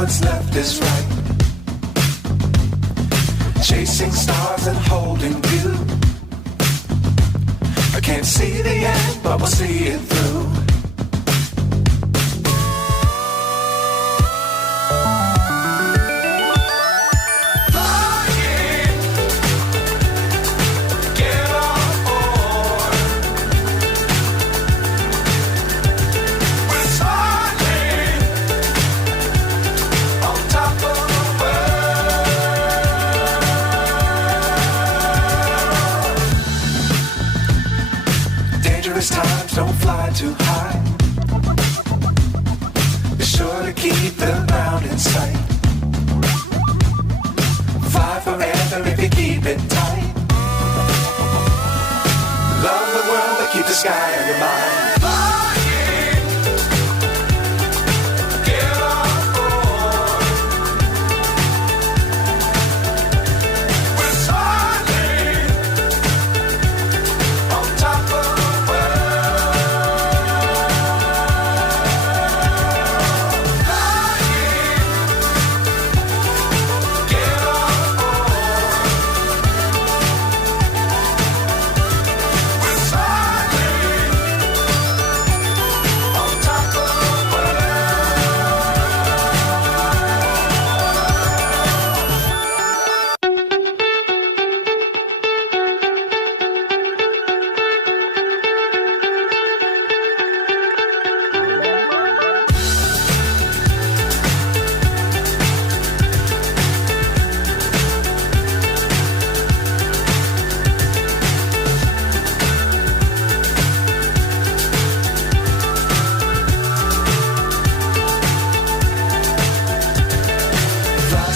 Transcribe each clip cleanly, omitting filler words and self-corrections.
what's left is right. Chasing stars and holding you. I can't see the end, but we'll see it through. Times don't fly too high. Be sure to keep the ground in sight. Fly forever if you keep it tight. Love the world but keep the sky on your mind.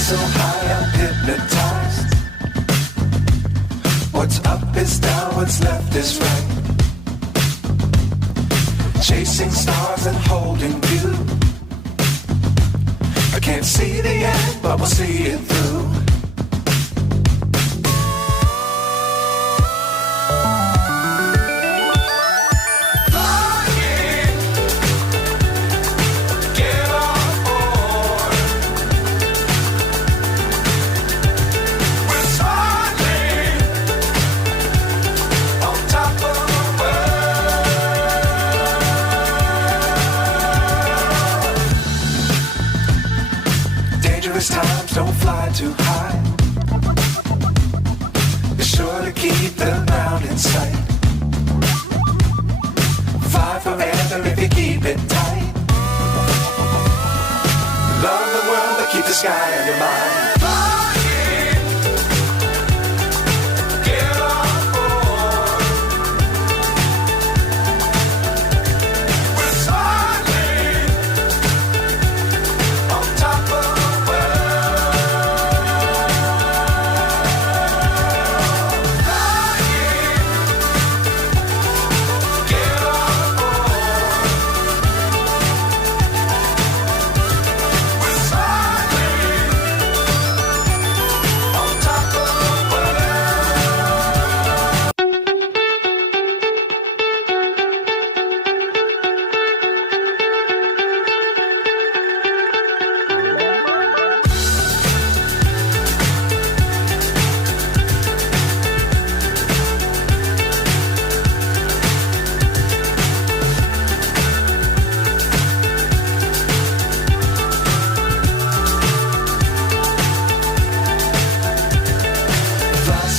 So high I'm hypnotized. What's up is down, what's left is right. Chasing stars and holding you. I can't see the end, but we'll see it through. Times don't fly too high. Be sure to keep the ground in sight. Fly forever if you keep it tight. Love the world but keep the sky on your mind.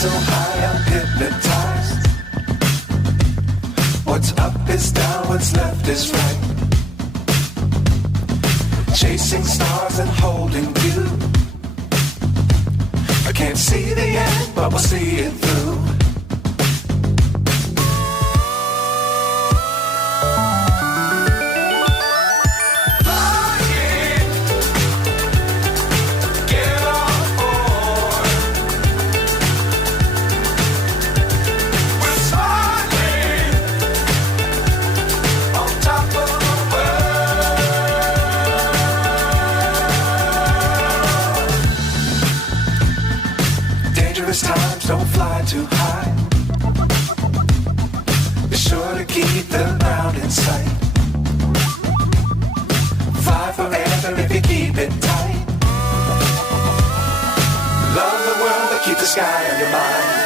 So high I'm hypnotized. What's up is down, what's left is right. Chasing stars and holding you. I can't see the end, but we'll see it through. Times don't fly too high. the sky on your mind.